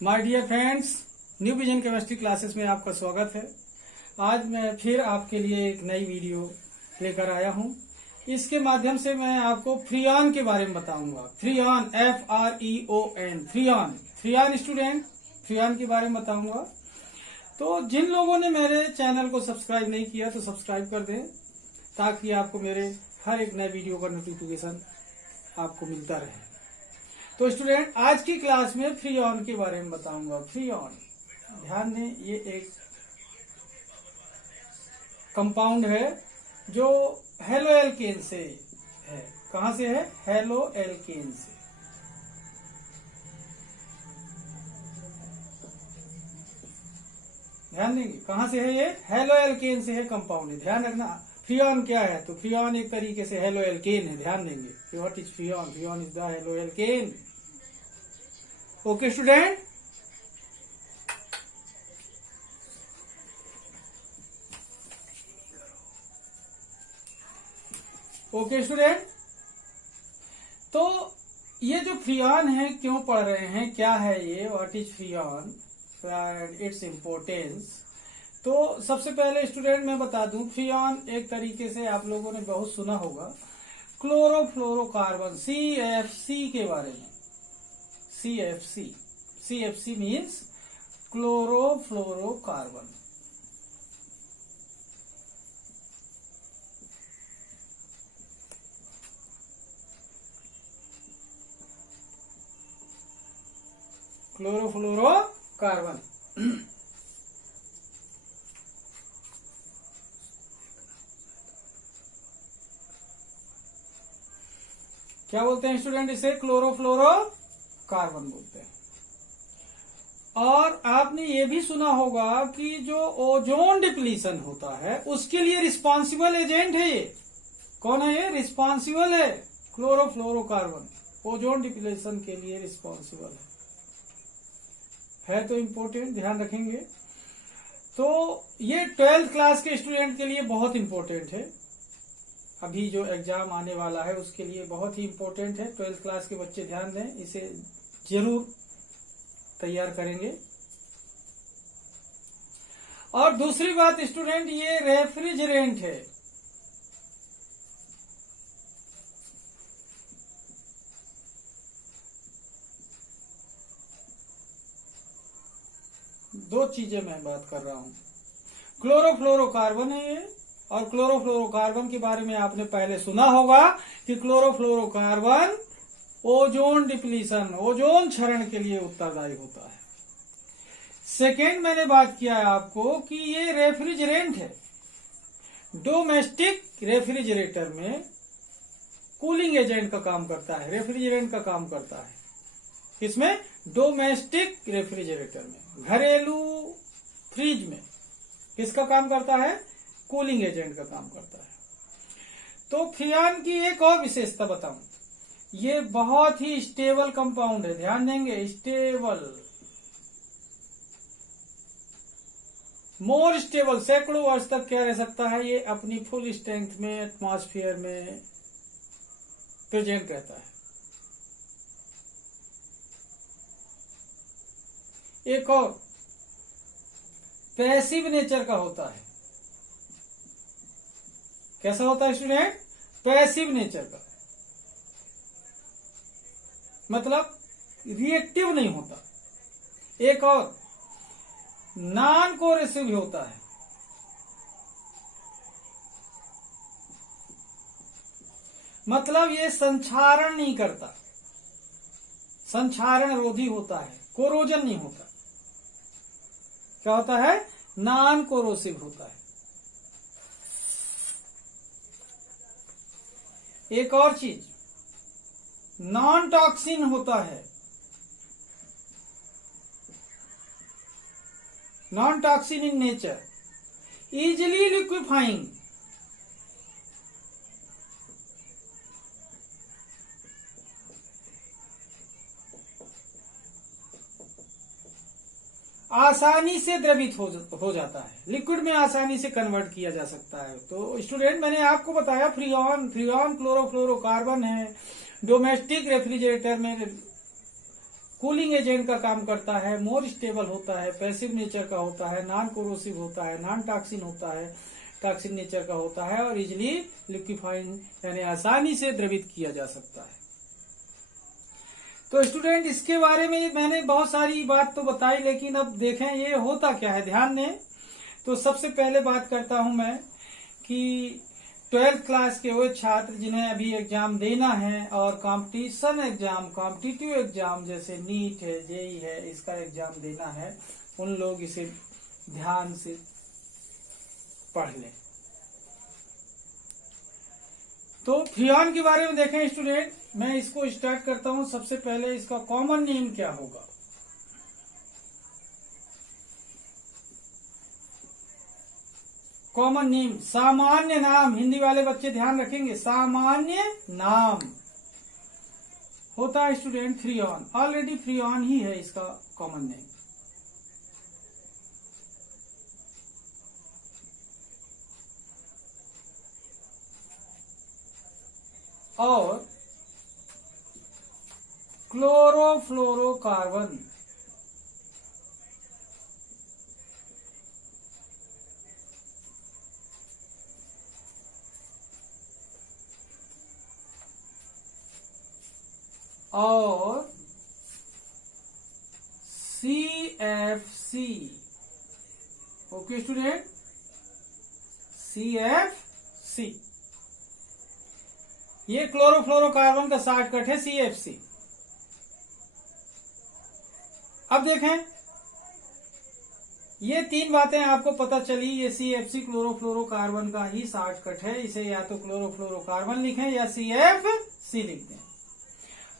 My dear friends, new vision chemistry classes में आपका स्वागत है। आज मैं फिर आपके लिए एक नई वीडियो लेकर आया हूं। इसके माध्यम से मैं आपको फ्रियान के बारे में बताऊंगा। फ्रियान, FREON, फ्रियान स्टूडेंट, फ्रियान के बारे में बताऊंगा। तो जिन लोगों ने मेरे चैनल को सब्सक्राइब नहीं किया तो सब्सक्राइब कर दें, ताकि आपको मेरे हर एक नए वीडियो का नोटिफिकेशन आपको मिलता रहे। तो स्टूडेंट, आज की क्लास में फ्रियान के बारे में बताऊंगा। फ्रियान, ध्यान दें, ये एक कंपाउंड है जो हेलोएल्केन से है। कहां से है? हेलोएल्केन से। ध्यान देंगे, कहां से है ये? हेलोएल्केन से है कंपाउंड है। ध्यान रखना, फ्रियान क्या है? तो फ्रियान एक तरीके से हेलोएल्केन है। ध्यान देंगे, what is फ्रियान? फ्रियान is the haloalkane. Okay student, okay student. तो ये जो फ्रियान है, क्यों पढ़ रहे हैं, क्या है ये, what is फ्रियान and its importance. तो सबसे पहले स्टूडेंट मैं बता दूं, फ्रियान एक तरीके से आप लोगों ने बहुत सुना होगा क्लोरोफ्लोरोकार्बन, CFC के बारे में। CFC means chlorofluorocarbon. क्लोरोफ्लोरोकार्बन क्या बोलते हैं स्टूडेंट? इसे क्लोरोफ्लोरोकार्बन बोलते हैं। और आपने ये भी सुना होगा कि जो ओजोन डिप्लीशन होता है उसके लिए रिस्पॉन्सिबल एजेंट है ये। कौन है ये? रिस्पॉन्सिबल है क्लोरोफ्लोरोकार्बन। ओजोन डिप्लीशन के लिए रिस्पॉन्सिबल है तो इम्पोर्टेंट, ध्यान रखेंगे। तो ये 12th क्लास के स्टूडेंट के लिए बहुत इम्पोर्टेंट है। अभी जो एग्जाम आने वाला है उसके लिए बहुत ही इम्पोर्टेंट है। 12th क्लास के बच्चे ध्यान दें, इसे जरूर तैयार करेंगे। और दूसरी बात स्टूडेंट, ये रेफ्रिजरेंट है। दो चीजें मैं बात कर रहा हूं, क्लोरोफ्लोरोकार्बन है ये, और क्लोरोफ्लोरोकार्बन के बारे में आपने पहले सुना होगा कि क्लोरोफ्लोरोकार्बन ओजोन डिप्लीशन, ओजोन क्षरण के लिए उत्तरदायी होता है। सेकेंड, मैंने बात किया है आपको कि ये रेफ्रिजरेंट है। डोमेस्टिक रेफ्रिजरेटर में कूलिंग एजेंट का काम करता है, रेफ्रिजरेंट का काम करता है। किसमें? डोमेस्टिक रेफ्रिजरेटर में, घरेलू फ्रिज में किसका काम करता है? कूलिंग एजेंट का काम करता है। तो फ्रियान की एक और विशेषता बताऊं, ये बहुत ही स्टेबल कंपाउंड है। ध्यान देंगे, स्टेबल, मोर स्टेबल, सैकड़ों वर्ष तक क्या रह सकता है ये अपनी फुल स्ट्रेंथ में एटमॉस्फेयर में प्रेजेंट रहता है। एक और पैसिव नेचर का होता है। कैसा होता है स्टूडेंट? पैसिव नेचर का, मतलब रिएक्टिव नहीं होता। एक और नॉन कोरेसिव होता है, मतलब ये संक्षारण नहीं करता, संक्षारण रोधी होता है, कोरोजन नहीं होता। क्या होता है? नॉन कोरोसिव होता है। एक और चीज, नॉन टॉक्सिन होता है, non toxin in nature, easily liquefying, आसानी से द्रवित हो जाता है, लिक्विड में आसानी से कन्वर्ट किया जा सकता है। तो स्टूडेंट, मैंने आपको बताया फ्रियान क्लोरोफ्लोरोकार्बन है, डोमेस्टिक रेफ्रिजरेटर में कूलिंग एजेंट का काम करता है, मोर स्टेबल होता है, पैसिव नेचर का होता है, नॉन कोरोसिव होता है, नॉन टॉक्सिन होता है, टॉक्सिन नेचर का होता है और इजिली लिक्विफाइंग यानी आसानी से द्रवित किया जा सकता है। तो स्टूडेंट इसके बारे में मैंने बहुत सारी बात तो बताई, लेकिन अब देखें ये होता क्या है, ध्यान दें। तो सबसे पहले बात करता हूं मैं कि 12th क्लास के वो छात्र जिन्हें अभी एग्जाम देना है और कंपटीशन एग्जाम, कॉम्पिटिटिव एग्जाम जैसे नीट है, जेई है, इसका एग्जाम देना है, उन लोग इसे ध्यान से पढ़ लें। तो फ्रियॉन के बारे में देखें स्टूडेंट, मैं इसको स्टार्ट करता हूं। सबसे पहले इसका कॉमन नेम क्या होगा? कॉमन नेम, सामान्य नाम, हिंदी वाले बच्चे ध्यान रखेंगे, सामान्य नाम होता है स्टूडेंट फ्रियॉन। ऑलरेडी फ्रियॉन ही है इसका कॉमन नेम। और क्लोरोफ्लोरोकार्बन, और CFC। ओके स्टूडेंट, CFC ये क्लोरोफ्लोरोकार्बन का शॉर्टकट है CFC। अब देखें, ये तीन बातें आपको पता चली, ये CFC क्लोरोफ्लोरोकार्बन का ही शॉर्टकट है। इसे या तो क्लोरोफ्लोरोकार्बन लिखें या CFC लिख दें।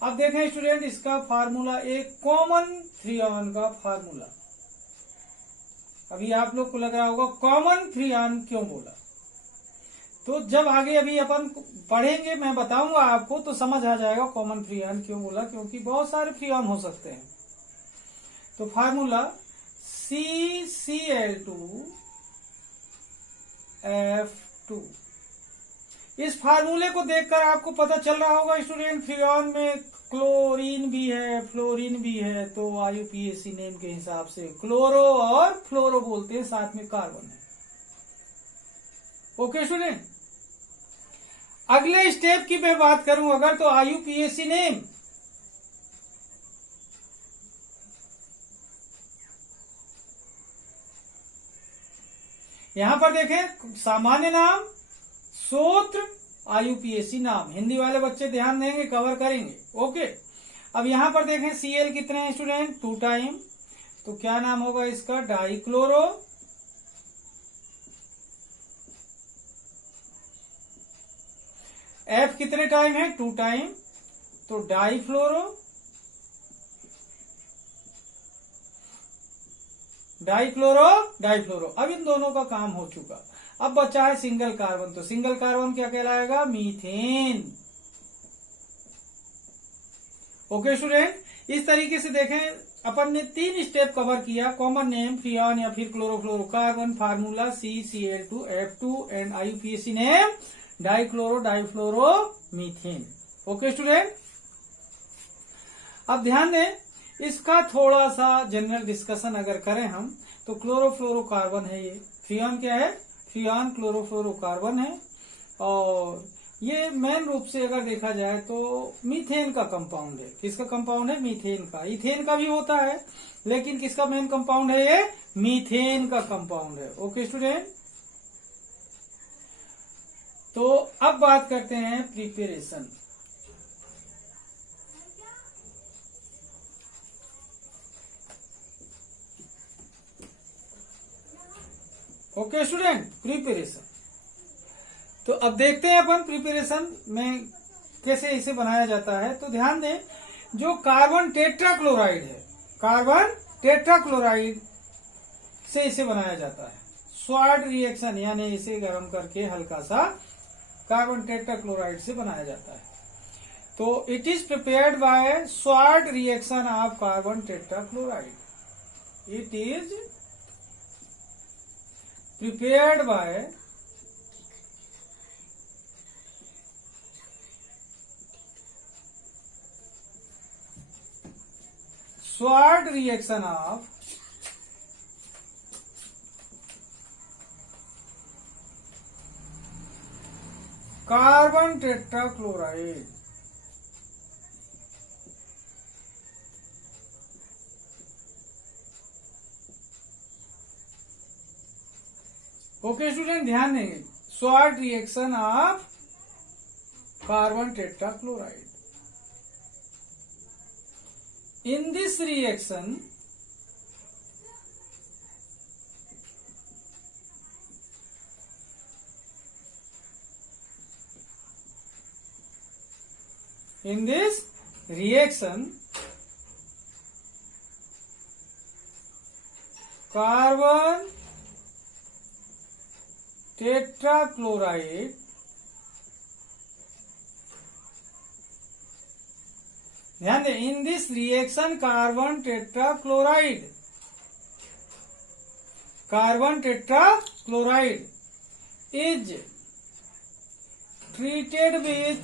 अब देखें स्टूडेंट, इसका फार्मूला, एक कॉमन फ्रियॉन का फार्मूला। अभी आप लोग को लग रहा होगा कॉमन फ्रियॉन क्यों बोला, तो जब आगे अभी अपन पढ़ेंगे मैं बताऊंगा आपको, तो समझ आ जाएगा कॉमन फ्रियॉन क्यों बोला, क्योंकि बहुत सारे फ्रियॉन हो सकते हैं। तो फार्मूला CCl2F2। इस फार्मूले को देखकर आपको पता चल रहा होगा स्टूडेंट, फ्रियॉन में क्लोरीन भी है, फ्लोरीन भी है, तो IUPAC नेम के हिसाब से क्लोरो और फ्लोरो बोलते हैं, साथ में कार्बन है। ओके स्टूडेंट, अगले स्टेप की मैं बात करूं अगर, तो IUPAC नेम, यहां पर देखें सामान्य नाम, सूत्र, IUPAC नाम। हिंदी वाले बच्चे ध्यान देंगे, कवर करेंगे। ओके, अब यहां पर देखें Cl कितने हैं स्टूडेंट, 2 टाइम, तो क्या नाम होगा इसका, डाइक्लोरो। F कितने टाइम है, 2 टाइम, तो डाइफ्लोरो, डाइक्लोरो, डाइफ्लोरो। अब इन दोनों का काम हो चुका। अब बचा है सिंगल कार्बन, तो सिंगल कार्बन क्या कहलाएगा, मीथेन। ओके स्टूडेंट, इस तरीके से देखें अपन ने 3 स्टेप कवर किया, कॉमन नेम फ्रियॉन या फिर chlorofluorocarbon, formula CCl2F2 and IUPAC name dichloro difluoro methane. Okay student, अब ध्यान दें, इसका थोड़ा सा जनरल डिस्कशन अगर करें हम, तो क्लोरोफ्लोरोकार्बन है ये, फ्रियॉन क्या है, फ्रियॉन क्लोरोफ्लोरोकार्बन है, और ये मेन रूप से अगर देखा जाए तो मीथेन का कंपाउंड है। किसका कंपाउंड है, मीथेन का। इथेन का भी होता है, लेकिन किसका मेन कंपाउंड है, ये मीथेन का कंपाउंड है। ओके स्टूडेंट, तो अब बात करते हैं प्रिपरेशन। ओके स्टूडेंट, प्रिपरेशन, तो अब देखते हैं अपन प्रिपरेशन में कैसे इसे बनाया जाता है। तो ध्यान दें, जो कार्बन टेट्राक्लोराइड है, कार्बन टेट्राक्लोराइड से इसे बनाया जाता है, स्वाड रिएक्शन, यानी इसे गर्म करके हल्का सा कार्बन टेट्राक्लोराइड से बनाया जाता है। तो it is prepared by स्वाड reaction of carbon tetrachloride. It is prepared by short reaction of carbon tetrachloride okay student, ध्यान देंगे, short reaction of carbon tetrachloride. In this reaction carbon tetrachloride ध्यान दें, इन this reaction carbon tetrachloride is treated with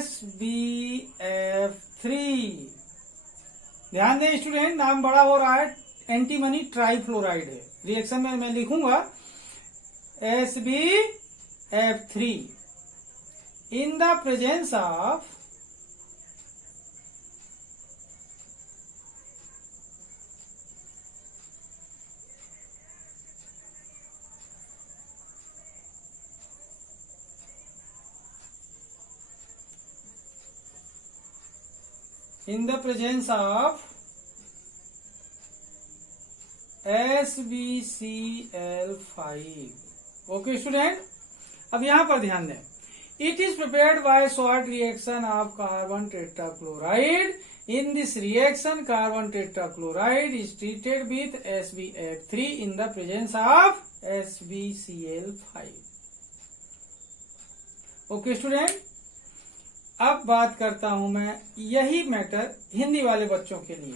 SbF3। ध्यान दें student, नाम बड़ा हो रहा है, एंटीमनी ट्राइफ्लोराइड है। रिएक्शन में मैं लिखूंगा SbF3 in the presence of SbCl5। Okay student, अब यहां पर ध्यान दें, it is prepared by short reaction of carbon tetrachloride. In this reaction carbon tetrachloride is treated with SbF3 in the presence of SbCl5। Okay student, अब बात करता हूं मैं, यही मैटर हिंदी वाले बच्चों के लिए,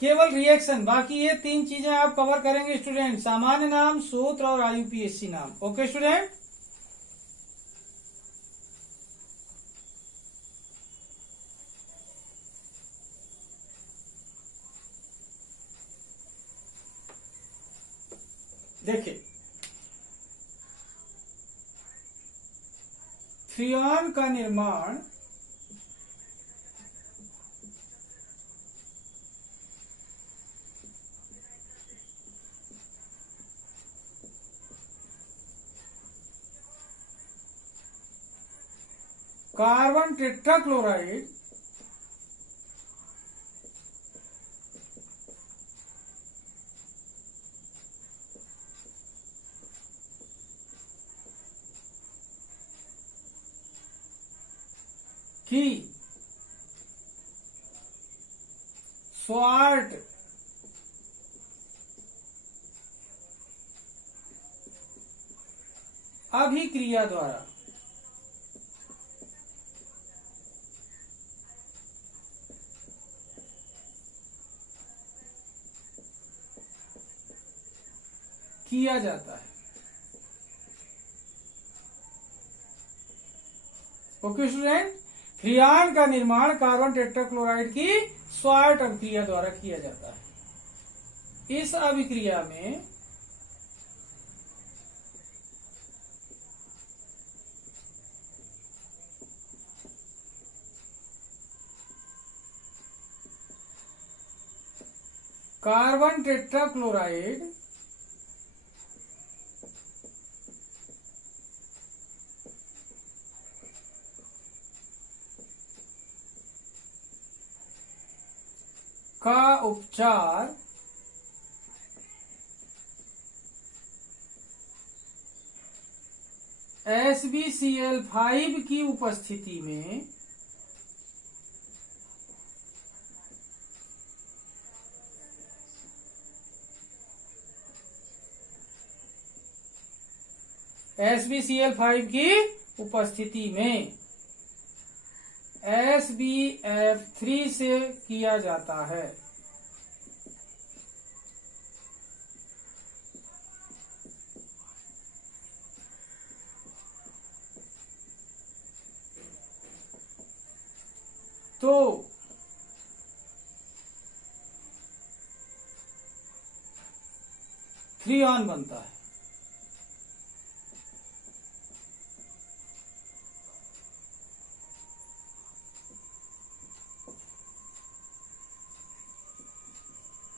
केवल रिएक्शन, बाकी ये 3 चीजें आप कवर करेंगे स्टूडेंट, सामान्य नाम, सूत्र और IUPAC नाम। ओके स्टूडेंट, देखिए, फ्रियान का निर्माण कार्बन टेट्राक्लोराइड की शॉर्ट अभिक्रिया द्वारा किया जाता है। ओके स्टूडेंट, फ्रियान का निर्माण कार्बन टेट्राक्लोराइड की शॉर्ट अभिक्रिया द्वारा किया जाता है। इस अभिक्रिया में कार्बन टेट्राक्लोराइड का उपचार SbCl5 की उपस्थिति में SbCl5 की उपस्थिति में SbF3 से किया जाता है। तो फ्रीऑन बनता है।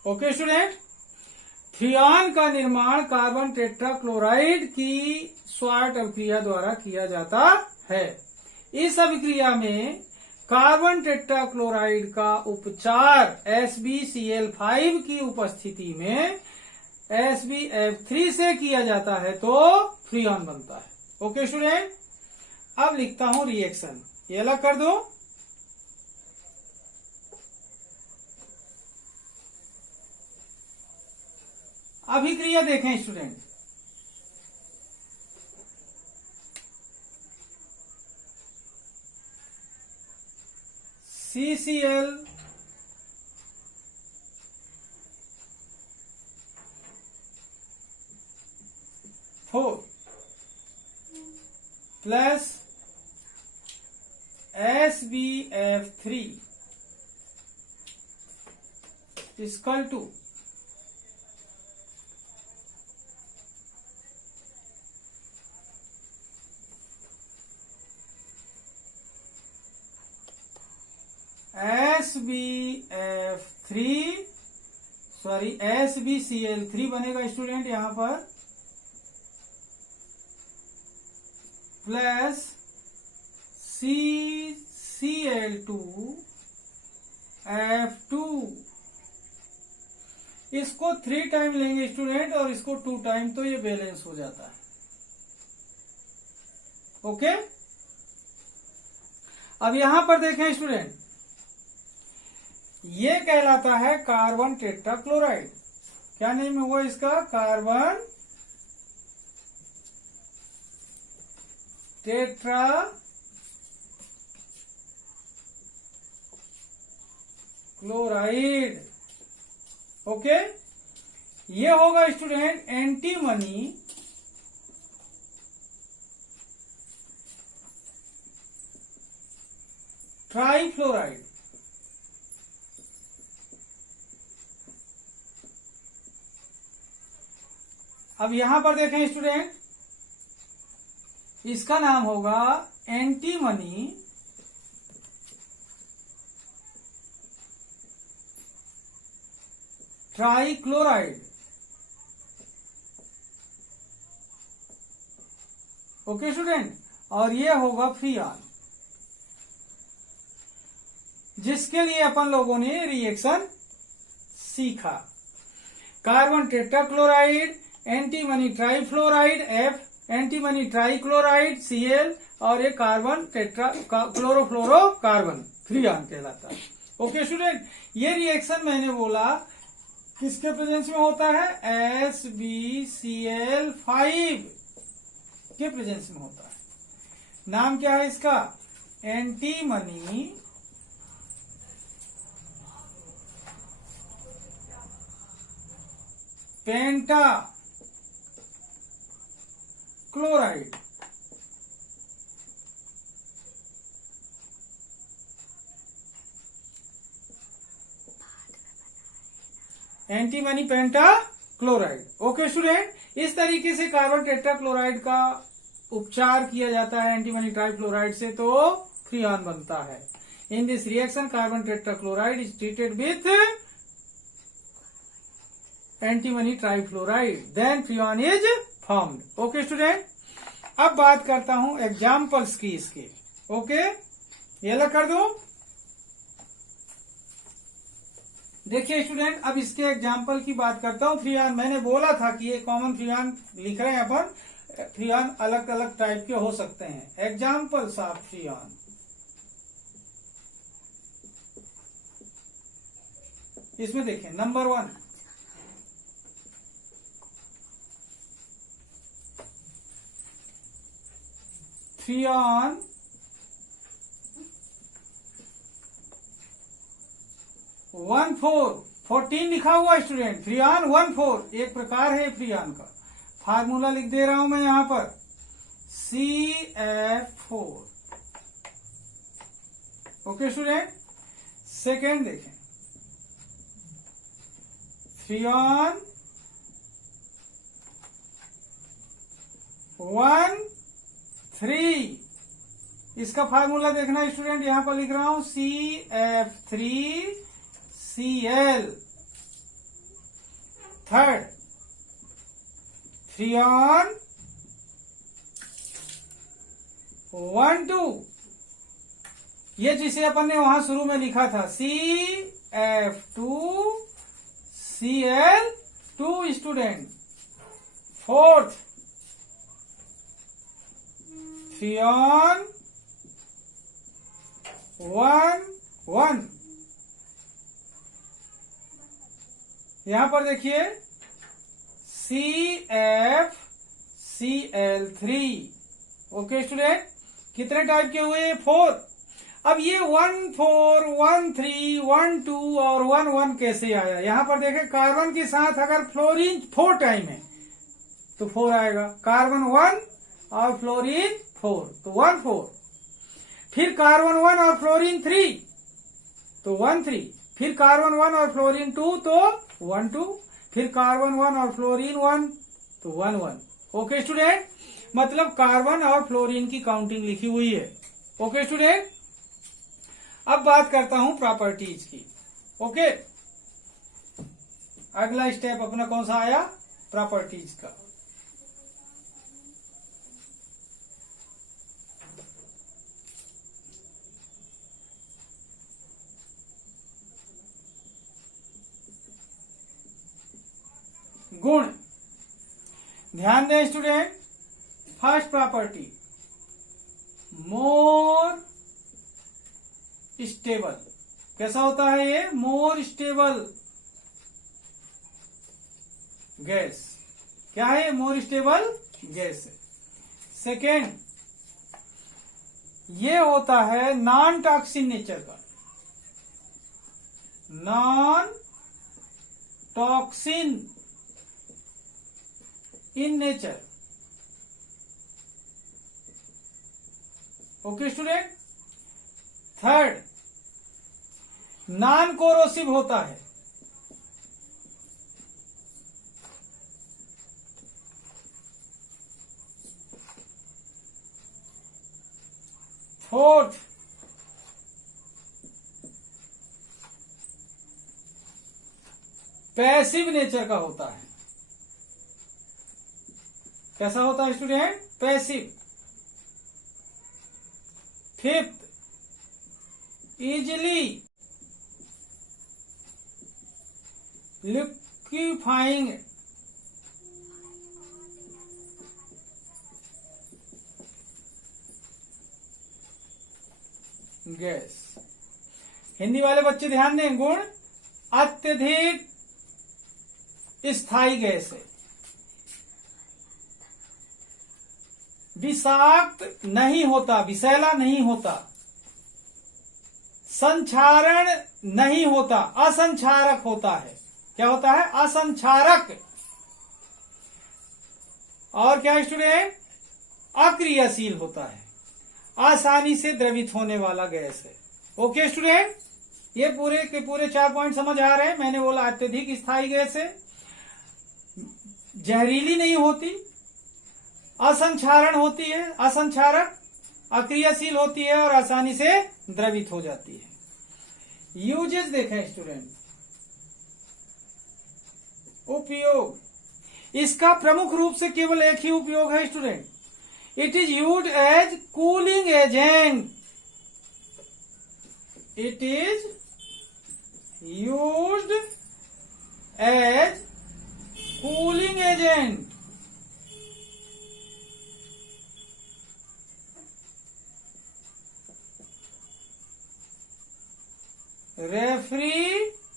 ओके स्टूडेंट, फ्रीऑन का निर्माण कार्बन टेट्राक्लोराइड की स्वाट अभिक्रिया द्वारा किया जाता है। इस अभिक्रिया में कार्बन टेट्राक्लोराइड का उपचार SbCl5 की उपस्थिति में SbF3 से किया जाता है तो फ्रीऑन बनता है। ओके स्टूडेंट, अब लिखता हूं रिएक्शन, ये अलग कर दो। अभिक्रिया देखें student, CCl plus SbF3 equal to SbCl3 बनेगा स्टूडेंट यहां पर, प्लस CCl2F2। इसको 3 टाइम लेंगे स्टूडेंट और इसको 2 टाइम, तो ये बैलेंस हो जाता है। ओके, अब यहां पर देखें स्टूडेंट, ये कहलाता है कार्बन टेट्राक्लोराइड। क्या नेम हुआ इसका? Carbon tetrachloride. ओके, ये होगा स्टूडेंट एंटीमनी ट्राइफ्लोराइड। अब यहां पर देखें स्टूडेंट, इसका नाम होगा एंटीमनी ट्राइक्लोराइड। ओके स्टूडेंट, और ये होगा फ्रीऑन, जिसके लिए अपन लोगों ने रिएक्शन सीखा। Carbon tetrachloride, antimony trifluoride F, antimony trichloride Cl, और ये कार्बन क्लोरोफ्लोरोकार्बन फ्रीऑन कहलाता है। ओके स्टूडेंट, ये रिएक्शन मैंने बोला किसके प्रेजेंस में होता है? SbCl5 के प्रेजेंस में होता है। नाम क्या है इसका? एंटीमनी पेंटा क्लोराइड। एंटीमनी पेंटा क्लोराइड। ओके स्टूडेंट, इस तरीके से कार्बन टेट्राक्लोराइड का उपचार किया जाता है एंटीमनी ट्राइफ्लोराइड से, तो फ्रीऑन बनता है। In this reaction carbon tetrachloride is treated with antimony trifluoride, then freon is formed. Okay student, अब बात करता हूं एग्जाम्पल्स की इसके। ओके, ये अलग कर दो। देखिए स्टूडेंट, अब इसके एग्जाम्पल की बात करता हूं। फ्रीऑन मैंने बोला था कि ये कॉमन फ्रीऑन लिख रहे हैं अपन, फ्रीऑन अलग अलग टाइप के हो सकते हैं। एग्जाम्पल्स ऑफ फ्रीऑन, इसमें देखें नंबर 1 फ्रीऑन 14 लिखा हुआ स्टूडेंट, फ्रीऑन 14 एक प्रकार है फ्रीऑन का। फार्मूला लिख दे रहा हूं मैं यहां पर, CF4। ओके स्टूडेंट, सेकेंड देखें, फ्रियॉन 1 3, इसका फार्मूला देखना स्टूडेंट, यहां पर लिख रहा हूं CF3Cl। थर्ड, फ्रियॉन 1 2, ये जिसे अपन ने वहां शुरू में लिखा था CF2Cl2 स्टूडेंट। फोर्थ, फ्रियॉन 1 1, यहां पर देखिए CFCl3। ओके स्टूडेंट, कितने टाइप के हुए? 4। अब ये 1 4 1 3 1 2 और 1 1 कैसे आया? यहां पर देखें, कार्बन के साथ अगर फ्लोरीन 4 टाइम है तो 4 आएगा, कार्बन 1 और फ्लोरीन 4 तो 1 4, फिर कार्बन 1 और फ्लोरीन 3 तो 1 3, फिर कार्बन 1 और फ्लोरीन 2 तो 1 2, फिर कार्बन 1 और फ्लोरीन 1 तो 1 1। ओके स्टूडेंट, मतलब कार्बन और फ्लोरीन की काउंटिंग लिखी हुई है। ओके स्टूडेंट, अब बात करता हूं प्रॉपर्टीज की। ओके, अगला स्टेप अपना कौन सा आया? प्रॉपर्टीज का। गुण, ध्यान दें student, first property more stable. कैसा होता है ये? More stable gas. क्या है ये? मोर स्टेबल गैस है। सेकेंड, ये होता है नॉन टॉक्सिन नेचर का, non toxin in nature. Okay student. Third, non corrosive होता है। फोर्थ, पैसिव नेचर का होता है। कैसा होता है student? Passive. Fifth, easily liquefying gas. Hindi वाले बच्चे ध्यान दें, गुण अत्यधिक स्थायी गैस है, विषाक्त नहीं होता, विषैला नहीं होता, संक्षारण नहीं होता, असंक्षारक होता है। क्या होता है? असंक्षारक। और क्या स्टूडेंट? अक्रियाशील होता है, आसानी से द्रवित होने वाला गैस है। ओके स्टूडेंट, ये पूरे के पूरे 4 पॉइंट समझ आ रहे हैं। मैंने बोला अत्यधिक स्थायी गैस है, जहरीली नहीं होती, असंक्षारण होती है, असंक्षारक, अक्रियाशील होती है और आसानी से द्रवित हो जाती है। यूजेस देखें स्टूडेंट, उपयोग, इसका प्रमुख रूप से केवल एक ही उपयोग है student, it is used as cooling agent. It is used as cooling agent. Refrigerant.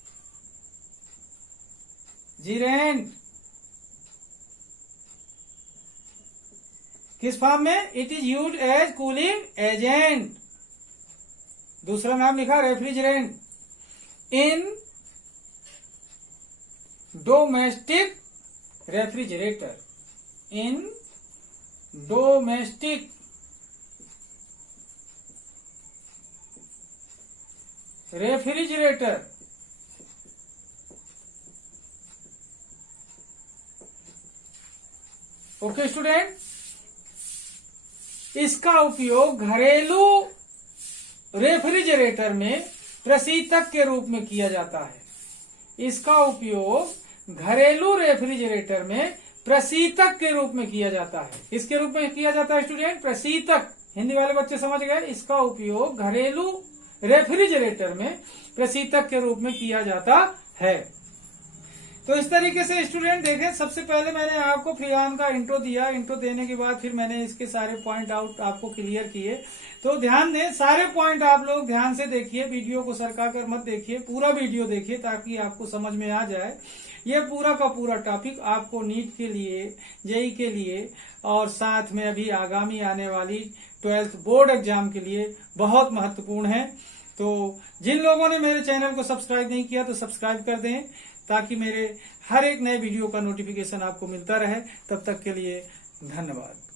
किस फॉर्म में? It is used as cooling agent. दूसरा नाम लिखा refrigerant. In domestic refrigerator, in domestic refrigerator okay student, इसका उपयोग घरेलू रेफ्रिजरेटर में प्रशीतक के रूप में किया जाता है। इसका उपयोग घरेलू रेफ्रिजरेटर में प्रशीतक के रूप में किया जाता है। इसके रूप में किया जाता है स्टूडेंट, प्रशीतक। हिंदी वाले बच्चे समझ गए। इसका उपयोग घरेलू रेफ्रिजरेटर में प्रशीतक के रूप में किया जाता है। तो इस तरीके से स्टूडेंट देखें, सबसे पहले मैंने आपको फ्रीऑन का इंट्रो दिया। इंट्रो देने के बाद फिर मैंने इसके सारे पॉइंट आउट आपको क्लियर किए। तो ध्यान दें, सारे पॉइंट आप लोग ध्यान से देखिए, वीडियो को सरका कर मत देखिए, पूरा वीडियो देखिए ताकि आपको समझ में आ जाए। ये पूरा का पूरा टॉपिक आपको नीट के लिए, जेई के लिए और साथ में अभी आगामी आने वाली 12th बोर्ड एग्जाम के लिए बहुत महत्वपूर्ण है। तो जिन लोगों ने मेरे चैनल को सब्सक्राइब नहीं किया तो सब्सक्राइब कर दें ताकि मेरे हर एक नए वीडियो का नोटिफिकेशन आपको मिलता रहे। तब तक के लिए धन्यवाद।